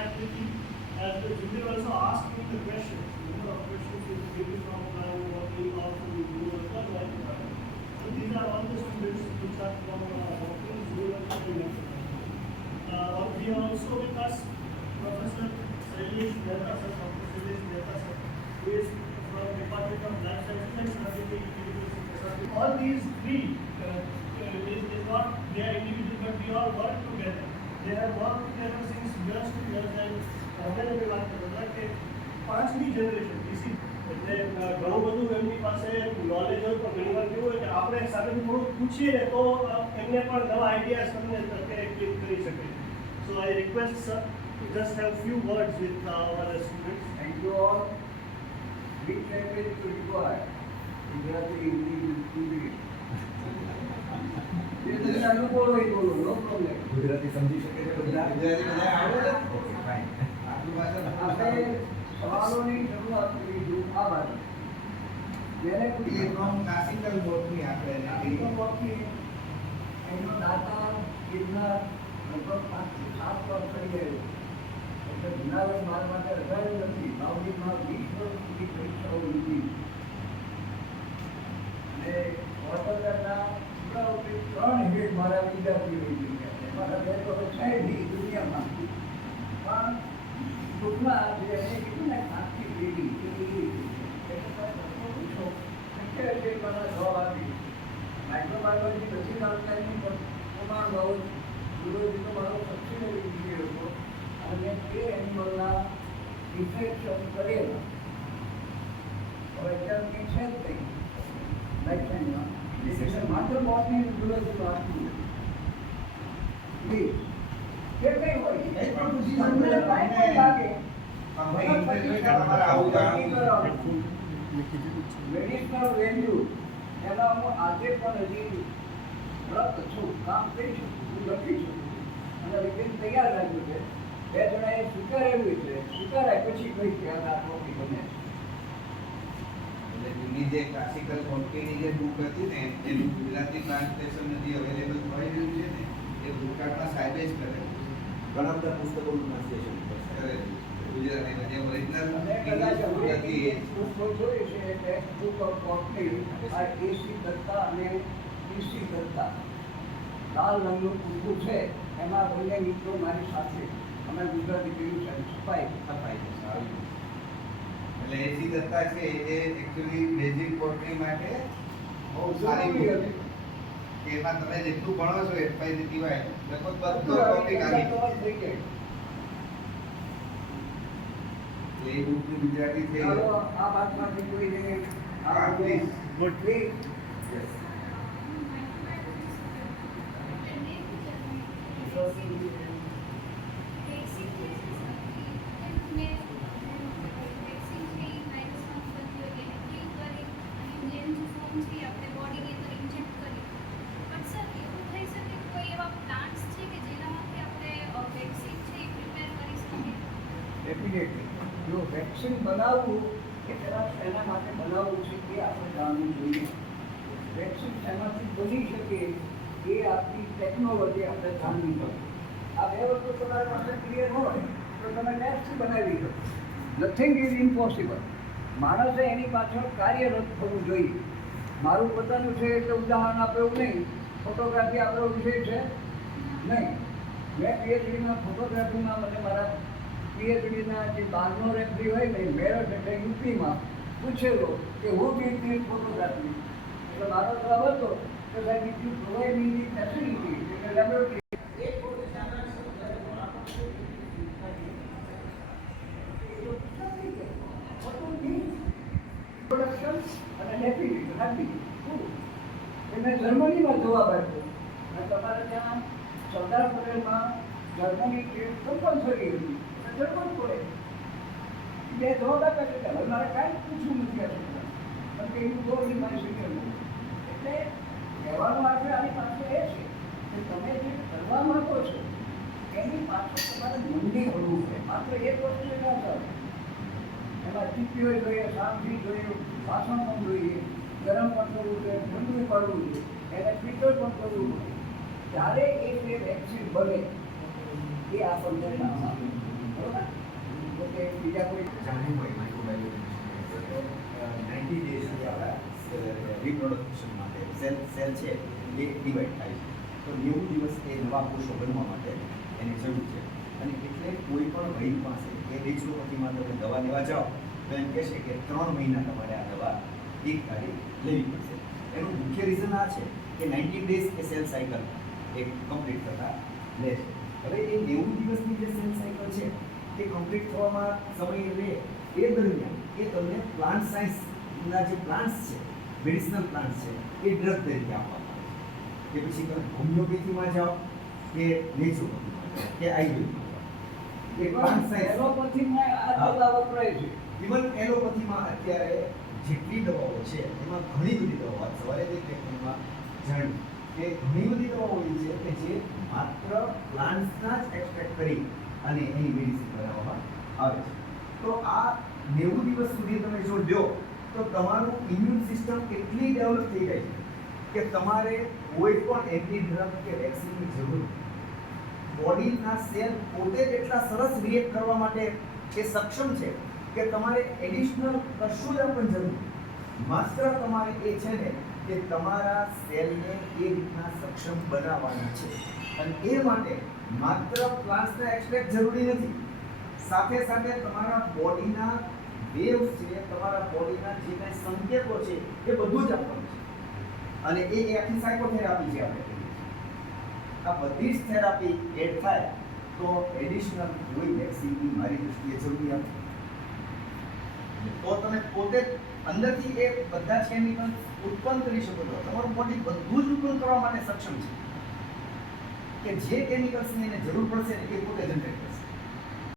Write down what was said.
interact with him. As the junior also asked me the questions, number of questions which maybe from now what we also will do as well. So these are all the students which are from working rural areas. We are also with us Professor Shailesh Mehta sir, Dr. Shailesh Mehta sir, who is from Department of Life Sciences and Certificate University. All these three is not their individual, but we all work together. They have worked together since years to years, and હવે મેં વાત કરું કે પાંચમી generation EC એટલે ઘણું બધું એમની પાસે નોલેજ હોય તો ઘણી વાર કેવું હોય કે આપણે સાથે થોડું પૂછીએ ને તો એમને પણ નવા આઈડિયાઝ તમને અત્યારે ક્લિક કરી શકે. So I request sir to just have few words with our students. Thank you all. Which language to require? Gujarati, Hindi, English. જે તમે અનુભવ હોય બોલો, નો પ્રોબ્લેમ. ગુજરાતી સમજી શકે છે બધા? ગુજરાતી બધા આવડે? Okay fine. આપણે સવાલોની શરૂઆત કરીશું આ બાજુ. જેને ઇલેક્ટ્રોન ક્લાસિકલ બોટની આપણે એનો દાતા ગિરનાર લગભગ 5 થી 7 વર્ષ થઈ ગયું. એટલે જુનાગઢ મારા માટે રજાયું નથી. બાવડીમાં 20 વર્ષ સુધી પરીક્ષાઓ લીધી. અને વોટરના છોકરાઓથી 3 હેડ મારા વિદ્યાર્થીઓ લીધી. મારા બે તો છે નહીં દુનિયામાં. પણ ટૂંકમાં જે એને કીધું ને આખી પેઢી પૂછો શક્ય મારા જવાબ આપી. માઇક્રોબાયોલોજી પછી જાણકારીની પ્રમાણ બહુ જુદો મારો સબસિડરી વિષય હતો અને તે એનિમલના ડિફેક્શન કરેલા. હવે અત્યારે કંઈ છે જ નહીં લાઈફ સાયન્સમાં ડિફેક્શન માત્ર બોટની જુદો આપવું કે કઈ હોય મેડિસિનલ વેલ્યુ એના હું આજે પણ હજી વ્રત છું, કામ કરી શકું, હું લખી શકું અને વિપિન તૈયાર રાખ્યું છે. 2 જણાએ સ્વીકારેલું છે, સ્વીકારાય પછી કઈ ખ્યાલ આપવો બને. એટલે જૂની જે ક્લાસિકલ બોટનીની જે બુક હતી ને એનું ગુજરાતી ટ્રાન્સલેશન જે અવેલેબલ થઈ રહ્યું છે ને એ ભૂતકાળમાં સાહેબે જ કરેલું. ઘણા બધા પુસ્તકોનું ટ્રાન્સલેશન કરેલું ગુજરાતી જે ઓરિજિનલ ગુજરાતી પુસ્તકો જોઈ છે ટેક્સ્ટ બુક ઓફ બોટની આ એસી દત્તા અને પીસી દત્તા લાલ રંગનું પુસ્તક છે. એમાં બંને મિત્રો મારી સાથે અમે ગુજરાતી કર્યું છે. છપાઈ છે સારું. એટલે એસી દત્તા છે એ એકચ્યુઅલી બેઝિક બોટની માટે બહુ સારી બુક છે કે એમાં તમે જેટલું ભણો છો એફઆઈ સિવાય લગભગ બધો ટોપિક આવી છે. એ બુકની ગુજરાતી થઈ ચાલો આ વાતમાંથી કોઈને હા please good please yes definitely જો વેક્સિન બનાવવું એ પહેલાં શેના માટે બનાવવું છે એ આપણે જાણવું જોઈએ. વેક્સિન શેનાથી બની શકે એ આપણી ટેકનોલોજી આપણે જાણવી પડે. આ 2 વસ્તુ તમારી પાસે ક્લિયર હોય તો તમે ટેસ્ટથી બનાવી શકો. Nothing is impossible. માણસે એની પાછળ કાર્યરત થવું જોઈએ. મારું પોતાનું છે એટલે ઉદાહરણ આપે એવું નહીં. ફોટોગ્રાફી આપણો વિષય છે નહીં. મેં પીએચડીમાં ફોટોગ્રાફીમાં મને મારા પીએચડીના જે બારનો રેફરી હોય ને મેરઠ એટલે યુપીમાં પૂછેલો કે હું બી ફોટોગ્રાફી એટલે મારો જવાબ હતો કે સાહેબ if you provide me the facility એટલે લેબોરેટરી પ્રોડક્શન અને હેપી એને જર્મનીમાં જવાબ આપ્યો અને તમારે ત્યાં સરદાર પટેલમાં જર્મની ટ્રીપ કમ્પલસરી હતી. જર્મન પડે 2 જવાબ આપ્યા છે. હવે મારે કાંઈ પૂછવું નથી આ છોકરા કારણ કે એવું બહુ મારી શીખેલું. એટલે કહેવાનો અર્થ આની પાછળ એ છે કે તમે જે કરવા માંગો છો એની પાછળ તમારે મંડી ભરવું છે. માત્ર એક વસ્તુ ન કરો. એમાં ચીપીઓ જોઈએ, શાંતિ જોઈએ, ભાષણ પણ જોઈએ, ગરમ પણ કરવું જોઈએ, ઠંડુ પડવું જોઈએ, એને ફિલ્ટર પણ કરવું જોઈએ. ત્યારે એ જે વેક્સિન બને એ આપણને કામ આવે. બરોબર? તો કે બીજા કોઈ જાણ્યું હોય માઇક્રોબાયોલોજી 90 ડેઝ સુધી આપણા રિપ્રોડક્શન માટે સેલ છે એ ડિવાઈડ થાય છે. તો 90 દિવસ એ નવા કોષો બનવા માટે એની જરૂર છે. અને એટલે કોઈ પણ વૈદ પાસે એ નેચરોપેથીમાં તમે દવા લેવા જાઓ તો એમ કહેશે કે 3 મહિના તમારે આ દવા એક ગાડી લેવી પડશે. એનું મુખ્ય રીઝન આ છે કે 90 ડેઝ એ સેલ સાયકલ એ કમ્પ્લીટ થતા લે છે. હવે એ 90 દિવસની જે સેલ સાયકલ છે એ કમ્પ્લીટ થવામાં સમય લે એ દરમિયાન એ તમને પ્લાન્ટ સાયન્સના જે પ્લાન્ટ્સ છે મેડિસિનલ પ્લાન્ટ્સ છે એ ડ્રગ તરીકે આપવામાં આવે છે. કે પછી તમે હોમિયોપેથીમાં જાઓ કે નેચરોપેથીમાં જાઓ કે આયુર્વેદમાં જાઓ એ પ્લાન્ટ સાયન્સ એલોપેથીમાં આ દવા વપરાય છે. ઇવન એલોપેથીમાં અત્યારે જેટલી દવાઓ છે એમાં ઘણી બધી દવાઓ સવારે જ એક લેખનમાં જાણ્યું કે ઘણી બધી દવાઓ એવી છે કે જે માત્ર પ્લાન્ટ્સના જ એક્સટ્રેક્ટ કરી અને એની મેડિસિન બનાવવામાં આવે છે. તો આ 90 દિવસ સુધી તમે જો લ્યો તો તમારું ઇમ્યુન સિસ્ટમ એટલી ડેવલપ થઈ જાય છે કે તમારે કોઈ પણ એન્ટી ડ્રગ કે વેક્સિનની જરૂર નથી. બોડીના સેલ પોતે જ એટલા સરસ રિએક્ટ કરવા માટે એ સક્ષમ છે કે તમારે એડિશનલ કશું જ પણ જરૂર નથી. માત્ર તમારે એ છે ને કે તમારા સેલને એ રીતના સક્ષમ બનાવવાના છે. અને એ માટે માત્ર પ્લાન્ટ્સના એક્સટ્રેક્ટ જરૂરી નથી. સાથે સાથે તમારા બોડીના વેવ્સ છે, તમારા બોડીના જે કંઈ સંકેતો છે એ બધું જ આપવાનું છે. અને એ આખી સાયકોથેરાપી છે આપણે કહીએ છીએ. આ બધી જ થેરાપી એડ થાય તો એડિશનલ કોઈ વેક્સિનની મારી દૃષ્ટિએ જરૂરિયાત નથી. તો તમે પોતે જ અંદરથી એ બધા જ કેમિકલ ઉત્પન્ન કરી શકો છો. તમારું બોડી બધું જ ઉત્પન્ન કરવા માટે સક્ષમ છે કે જે કેમિકલ્સની એને જરૂર પડશે ને એ પોતે